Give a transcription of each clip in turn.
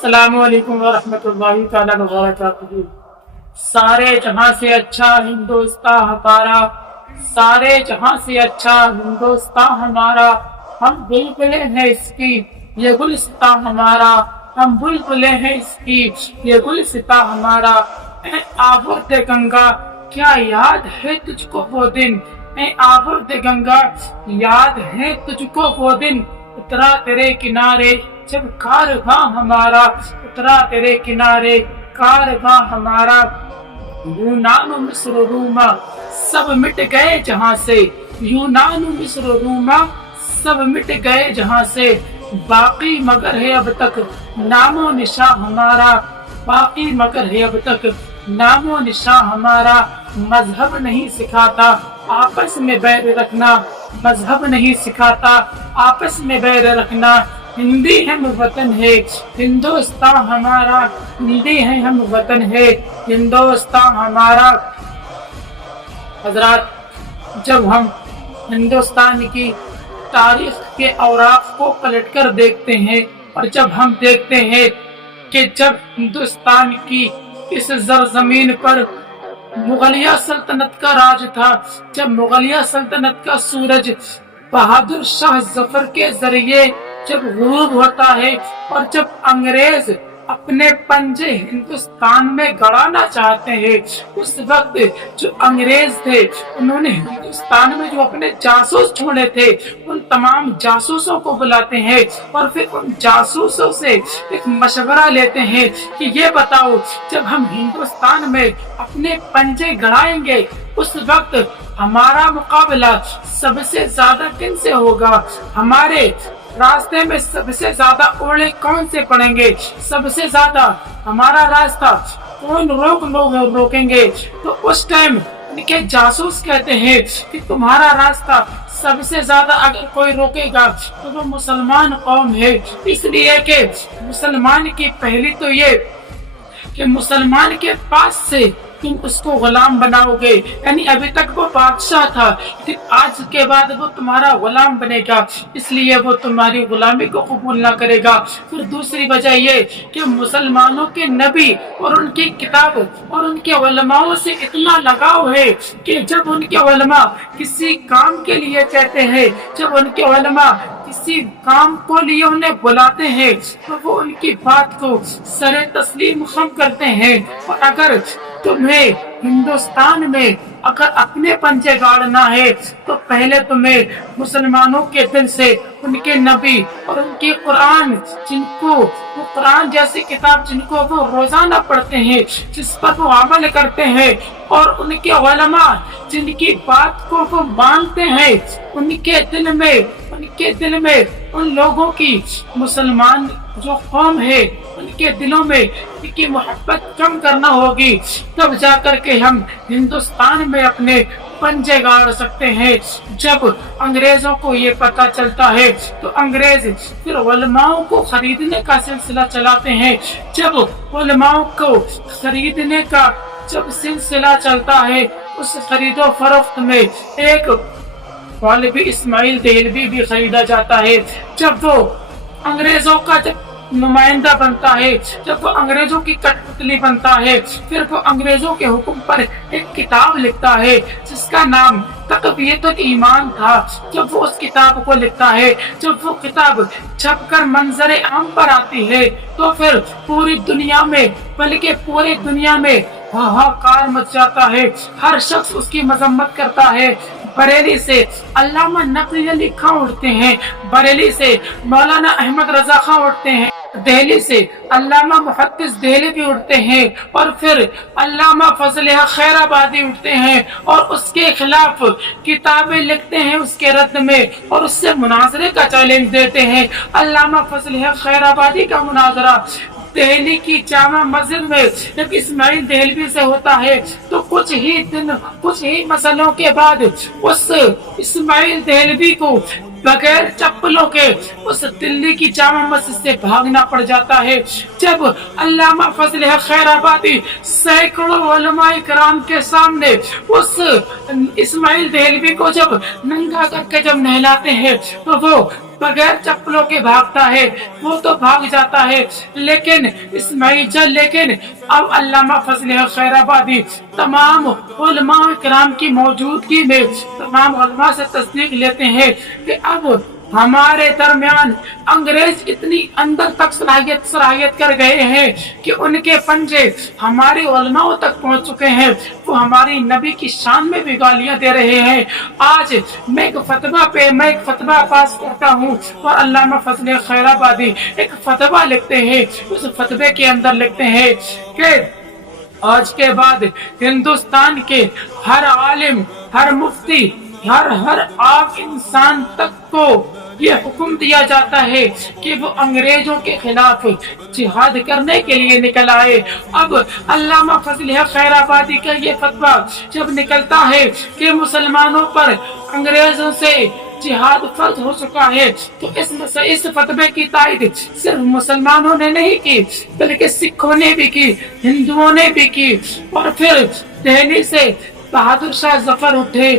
السلام علیکم ورحمۃ اللہ تعالیٰ وبرکاتہ۔ سارے جہاں سے اچھا ہندوستان ہمارا، سارے جہاں سے اچھا ہندوستان ہمارا، ہم بلبلیں ہیں اس کی یہ گلستان ہمارا، ہم بلبلیں ہیں اس کی یہ گلستان ہمارا۔ اے آورد گنگا کیا یاد ہے تجھ کو وہ دن، اے آورد گنگا یاد ہے تجھ کو وہ دن، اترا تیرے کنارے جب کارواں ہمارا، اترا تیرے کنارے کارواں ہمارا۔ یونان و مصر و روما سب مٹ گئے جہاں سے، یونان و مصر و روما سب مٹ گئے جہاں سے، باقی مگر ہے اب تک نام و نشاں ہمارا، باقی مگر ہے اب تک نام و نشاں ہمارا۔ مذہب نہیں سکھاتا آپس میں بیر رکھنا، مذہب نہیں سکھاتا آپس میں بیر رکھنا، ہندی ہم وطن ہے ہندوستان ہمارا، ہندی ہے ہم وطن ہے ہندوستان ہمارا۔ حضرات، جب ہم ہندوستان کی تاریخ کے اوراق کو پلٹ کر دیکھتے ہیں، اور جب ہم دیکھتے ہیں کہ جب ہندوستان کی اس زرزمین پر مغلیہ سلطنت کا راج تھا، جب مغلیہ سلطنت کا سورج بہادر شاہ ظفر کے ذریعے جب غروب ہوتا ہے، اور جب انگریز اپنے پنجے ہندوستان میں گڑانا چاہتے ہیں، اس وقت جو انگریز تھے انہوں نے ہندوستان میں جو اپنے جاسوس چھوڑے تھے ان تمام جاسوسوں کو بلاتے ہیں، اور پھر ان جاسوسوں سے ایک مشورہ لیتے ہیں کہ یہ بتاؤ جب ہم ہندوستان میں اپنے پنجے گڑائیں گے اس وقت ہمارا مقابلہ سب سے زیادہ کن سے ہوگا، ہمارے راستے میں سب سے زیادہ اوڑے کون سے پڑیں گے، سب سے زیادہ ہمارا راستہ کون روکیں گے۔ تو اس ٹائم ان کے جاسوس کہتے ہیں کہ تمہارا راستہ سب سے زیادہ اگر کوئی روکے گا تو وہ مسلمان قوم ہے، اس لیے کہ مسلمان کی پہلی تو یہ کہ مسلمان کے پاس سے تم اس کو غلام بناؤ گے، یعنی ابھی تک وہ بادشاہ تھا لیکن آج کے بعد وہ تمہارا غلام بنے گا، اس لیے وہ تمہاری غلامی کو قبول نہ کرے گا۔ پھر دوسری وجہ یہ کہ مسلمانوں کے نبی اور ان کی کتاب اور ان کے علماء سے اتنا لگاؤ ہے کہ جب ان کے علماء کسی کام کے لیے کہتے ہیں، جب ان کے علماء کسی کام کو لیے انہیں بلاتے ہیں تو وہ ان کی بات کو سر تسلیم خم کرتے ہیں۔ اور اگر تمہیں ہندوستان میں اگر اپنے پنجے گاڑنا ہے تو پہلے تمہیں مسلمانوں کے دل سے ان کے نبی اور ان کی قرآن، جن کو وہ قرآن جیسی کتاب جن کو وہ روزانہ پڑھتے ہیں، جس پر وہ عمل کرتے ہیں، اور ان کے علماء جن کی بات کو وہ مانتے ہیں، ان کے دل میں ان لوگوں کی مسلمان جو قوم ہے ان کے دلوں میں ان کی محبت کم کرنا ہوگی، تب جا کر کے ہم ہندوستان میں اپنے پنجے گاڑ سکتے ہیں۔ جب انگریزوں کو یہ پتہ چلتا ہے تو انگریز پھر علماؤں کو خریدنے کا سلسلہ چلاتے ہیں۔ جب علماؤں کو خریدنے کا جب سلسلہ چلتا ہے اس خرید و فروخت میں ایک مولوی اسماعیل دہلوی بھی خریدا جاتا ہے۔ جب وہ انگریزوں کا جب نمائندہ بنتا ہے، جب وہ انگریزوں کی کٹ پتلی بنتا ہے، پھر وہ انگریزوں کے حکم پر ایک کتاب لکھتا ہے جس کا نام تقویت الایمان تھا۔ جب وہ اس کتاب کو لکھتا ہے، جب وہ کتاب چھپ کر منظر عام پر آتی ہے تو پھر پوری دنیا میں بلکہ پوری دنیا میں ہاہاکار مچ جاتا ہے، ہر شخص اس کی مذمت کرتا ہے۔ بریلی سے علامہ نقی علی خاں اٹھتے ہیں، بریلی سے مولانا احمد رضا خاں اٹھتے ہیں، دہلی سے علامہ محدث دہلوی اٹھتے ہیں، اور پھر علامہ فضل حق خیر آبادی اٹھتے ہیں اور اس کے خلاف کتابیں لکھتے ہیں اس کے رد میں، اور اس سے مناظرے کا چیلنج دیتے ہیں۔ علامہ فضل حق خیر آبادی کا مناظرہ دہلی کی جامع مسجد میں جب اسماعیل دہلوی سے ہوتا ہے تو کچھ ہی مسئلوں کے بعد اس اسماعیل دہلوی کو بغیر چپلوں کے اس دلی کی جامع مسجد سے بھاگنا پڑ جاتا ہے۔ جب علامہ فضل حق خیر آبادی سینکڑوں علماء کرام کے سامنے اس اسماعیل دہلوی کو جب ننگا کر کے جب نہلاتے ہیں تو وہ बगैर चप्पलों के भागता है वो तो भाग जाता है, लेकिन लेकिन अब अल्लामा फजल खैराबादी तमाम उलमा किराम की मौजूदगी में तमाम उलमा से तस्दीक लेते हैं कि अब हमारे दरमियान अंग्रेज इतनी अंदर तक सलाहियत कर गए हैं कि उनके पंजे हमारे उलमाओं तक पहुंच चुके हैं। वो हमारी नबी की शान में भी गालियां दे रहे हैं। आज मैं एक फतवा पास करता हूँ और अल्लामा फजल खैराबादी एक फतवा लिखते हैं। उस फतवे के अंदर लिखते हैं कि आज के बाद हिंदुस्तान के हर आलिम, हर मुफ्ती, हर आम इंसान तक को ये हुक्म दिया जाता है कि वो अंग्रेजों के खिलाफ जिहाद करने के लिए निकल आए। अब अल्लामा फजल खैराबादी का ये फतवा जब निकलता है कि मुसलमानों पर अंग्रेजों से जिहाद फर्ज हो चुका है, तो इस फतवे की तायद सिर्फ मुसलमानों ने नहीं की बल्कि सिखों ने भी की, हिंदुओं ने भी की। और फिर दिल्ली से बहादुर शाह जफर उठे,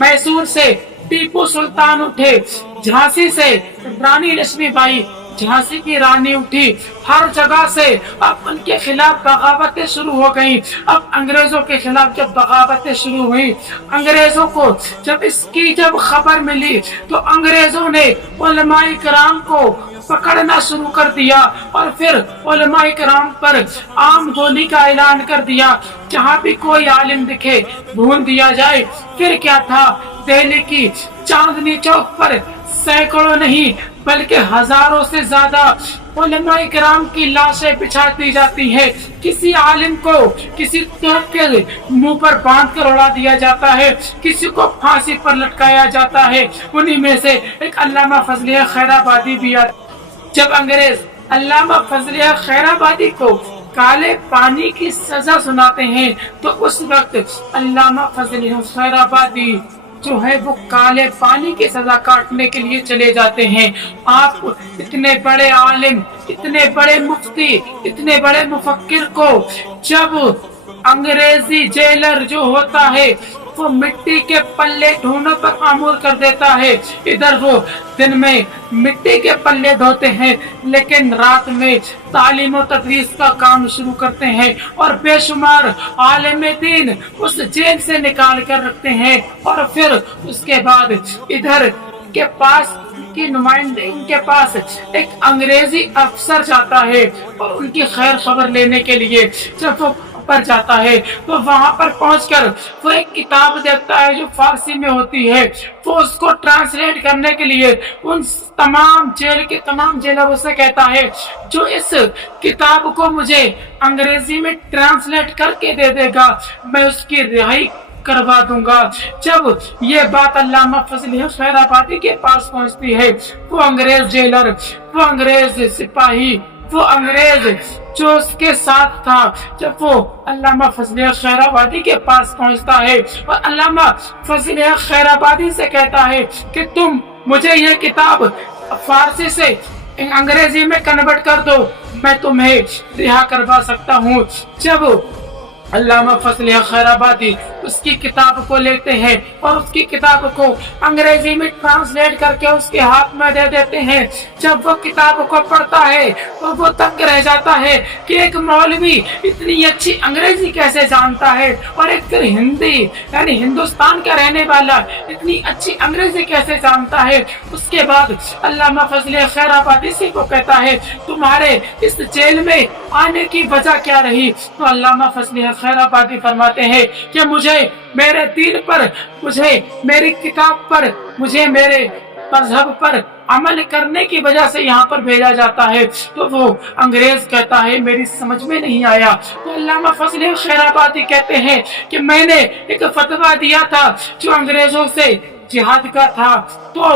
मैसूर से टीपू सुल्तान उठे, झांसी से रानी लक्ष्मीबाई झांसी की रानी उठी। हर जगह से अब उनके खिलाफ बगावतें शुरू हो गई। अब अंग्रेजों के खिलाफ जब बगावतें शुरू हुई, अंग्रेजों को जब खबर मिली तो अंग्रेजों ने उलमाए किराम को पकड़ना शुरू कर दिया और फिर उलमाए किराम पर आम गोली का ऐलान कर दिया। जहाँ भी कोई आलिम दिखे भून दिया जाए। फिर क्या था, दिल्ली की चांदनी चौक पर सैकड़ों नहीं बल्कि हजारों से ज्यादा उलमाए किराम की लाशें बिछा दी जाती है। किसी आलिम को किसी तोप के मुंह पर बांध कर उड़ा दिया जाता है, किसी को फांसी पर लटकाया जाता है। उन्हीं में से एक अल्लामा फजल खैराबादी भी आता। जब अंग्रेज अल्लामा फजल खैराबादी को काले पानी की सजा सुनाते हैं तो उस वक्त अल्लामा फजल खैराबादी जो है वो काले पानी की सजा काटने के लिए चले जाते हैं। आप इतने बड़े आलिम, इतने बड़े मुफ्ती, इतने बड़े मुफक्किर को जब अंग्रेजी जेलर जो होता है वो मिट्टी के पल्ले ढोने पर मामूर कर देता है, इधर वो दिन में मिट्टी के पल्ले धोते हैं लेकिन रात में तालीम और तदरीस का काम शुरू करते हैं और बेशुमार आलिम दीन उस जेल से निकाल कर रखते हैं। और फिर उसके बाद इधर के पास की नुमाइंदे इनके पास एक अंग्रेजी अफसर जाता है और उनकी खैर खबर लेने के लिए जब वो पर जाता है तो वहां पर पहुंचकर वो एक किताब देखता है जो फारसी में होती है। वो उसको ट्रांसलेट करने के लिए उन तमाम जेलरों से कहता है जो इस किताब को मुझे अंग्रेजी में ट्रांसलेट करके दे देगा मैं उसकी रिहाई करवा दूंगा। जब ये बात अल्लामा फजल खैराबादी के पास पहुंचती है, वो अंग्रेज जेलर, वो अंग्रेज सिपाही, वो अंग्रेज जो उसके साथ था, जब वो अल्लामा फजल खैराबादी के पास पहुंचता है और अल्लामा फजल खैराबादी से कहता है कि तुम मुझे ये किताब फारसी से अंग्रेजी में कन्वर्ट कर दो, मैं तुम्हें रिहा करवा सकता हूँ। जब अल्लामा फजल खैराबादी उसकी किताब को लेते हैं और उसकी किताब को अंग्रेजी में ट्रांसलेट करके उसके हाथ में दे देते हैं। जब वो किताब को पढ़ता है तो वो तंग रह जाता है कि एक मौलवी इतनी अच्छी अंग्रेजी कैसे जानता है और एक फिर हिंदी यानी हिंदुस्तान का रहने वाला इतनी अच्छी अंग्रेजी कैसे जानता है। उसके बाद अल्लामा फजल खैराबादी से वो कहता है तुम्हारे इस जेल में आने की वजह क्या रही। तो अल्लामा फजल खैराबादी फरमाते हैं कि मुझे मेरे दीन पर, मुझे मेरी किताब पर, मुझे मेरे मजहब पर अमल करने की वजह से यहाँ पर भेजा जाता है। तो वो अंग्रेज कहता है मेरी समझ में नहीं आया। तो अल्लामा फजल खैराबादी कहते हैं कि मैंने एक फतवा दिया था जो अंग्रेजों से जिहाद का था। तो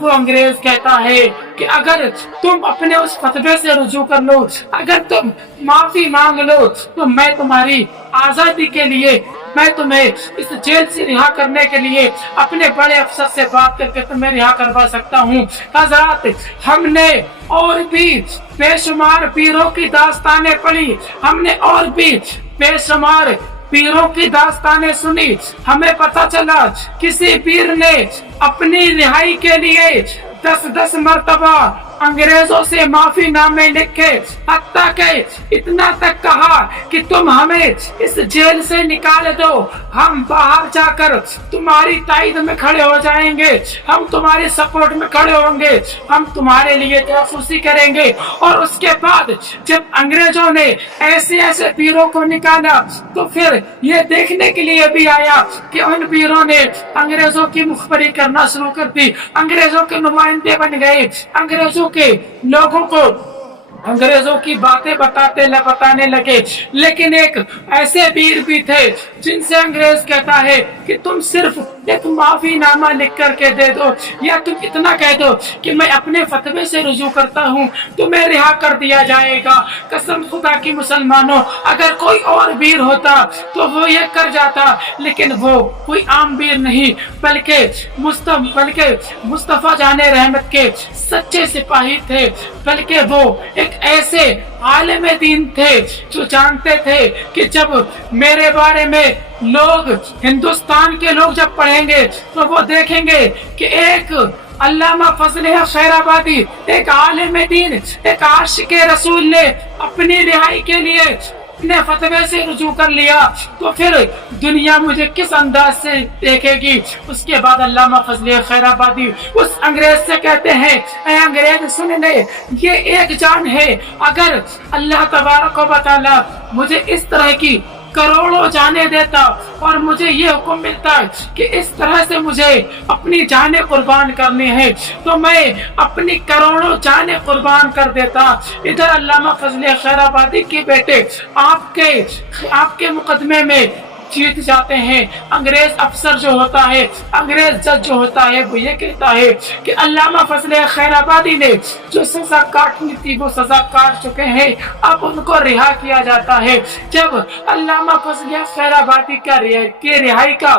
वो अंग्रेज कहता है कि अगर तुम अपने उस फतवे से रुजू कर लो, अगर तुम माफी मांग लो तो मैं तुम्हारी आजादी के लिए, मैं तुम्हें इस जेल से रिहा करने के लिए अपने बड़े अफसर से बात करके तुम्हें रिहा करवा सकता हूँ। हजरात, हमने और भी बेशुमार पीरों की दास्तानें पढ़ी, हमने और भी बेशुमार पीरों की दास्तानें सुनी, हमें पता चला किसी पीर ने अपनी रिहाई के लिए 10-10 मरतबा अंग्रेजों से माफी नामे लिखे, हत्ता के इतना तक कहा कि तुम हमें इस जेल से निकाल दो, हम बाहर जाकर तुम्हारी ताईद में खड़े हो जाएंगे, हम तुम्हारे सपोर्ट में खड़े होंगे, हम तुम्हारे लिए जासूसी करेंगे। और उसके बाद जब अंग्रेजों ने ऐसे ऐसे पीरों को निकाला तो फिर ये देखने के लिए भी आया कि उन पीरों ने अंग्रेजों की मुखबरी करना शुरू कर दी, अंग्रेजों के नुमाइंदे बन गए, अंग्रेजों के लोगों को अंग्रेजों की बातें बताने लगे। लेकिन एक ऐसे वीर भी थे जिनसे अंग्रेज कहता है कि तुम सिर्फ एक माफी नामा लिख करके दे दो, या तुम इतना कह दो कि मैं अपने फतवे से रुजू करता हूँ, तुम्हें रिहा कर दिया जाएगा। कसम खुदा की मुसलमानों, अगर कोई और वीर होता तो वो ये कर जाता, लेकिन वो कोई आम वीर नहीं बल्कि मुस्तफा जाने रहमत के सच्चे सिपाही थे, बल्कि वो एक ऐसे आलिम दीन थे जो जानते थे कि जब मेरे बारे में लोग, हिंदुस्तान के लोग जब पढ़ेंगे तो वो देखेंगे कि एक अल्लामा फजल खैराबादी, एक आलिम दीन, एक आशिक रसूल ने अपनी रिहाई के लिए अपने फतवे से रुजू कर लिया, तो फिर दुनिया मुझे किस अंदाज से देखेगी। उसके बाद अल्लामा फजल खैराबादी उस अंग्रेज से कहते हैं, ऐ अंग्रेज सुन ले, ये एक जान है, अगर अल्लाह तबारक व तआला मुझे इस तरह की करोड़ों जाने देता और मुझे ये हुक्म मिलता कि इस तरह से मुझे अपनी जाने कुर्बान करनी है, तो मैं अपनी करोड़ों जाने कुर्बान कर देता। इधर अल्लामा फजल खैराबादी के बेटे आपके मुकदमे में जीत जाते हैं। अंग्रेज अफसर जो होता है, अंग्रेज जज जो होता है, वो ये कहता है कि अल्लामा फजल खैराबादी ने जो सजा काटनी थी वो सजा काट चुके हैं, अब उनको रिहा किया जाता है। जब अल्लामा फजल खैराबादी के रिहाई का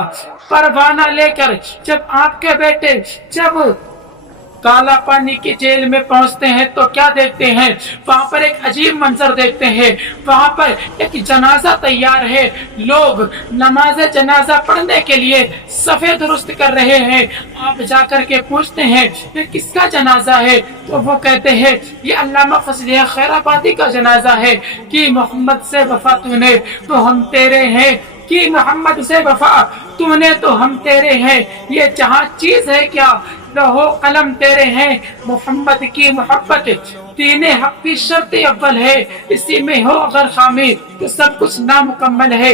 परवाना लेकर जब आपके बेटे जब काला पानी की जेल में पहुंचते हैं तो क्या देखते हैं, वहां पर एक अजीब मंजर देखते हैं। वहां पर एक जनाजा तैयार है, लोग नमाज जनाजा पढ़ने के लिए सफे दुरुस्त कर रहे हैं। आप जाकर के पूछते हैं ये किसका जनाजा है, तो वो कहते हैं ये अल्लामा फजल खैराबादी का जनाजा है कि मोहम्मद से वफा तूने तो हम तेरे हैं, कि मोहम्मद से वफा तूने तो हम तेरे हैं, ये जहां चीज है क्या लहो कलम तेरे हैं, मोहम्मद की मोहब्बत दीने हक की शर्त अव्वल है, इसी में हो अगर खामी तो सब कुछ नामुकम्मल है।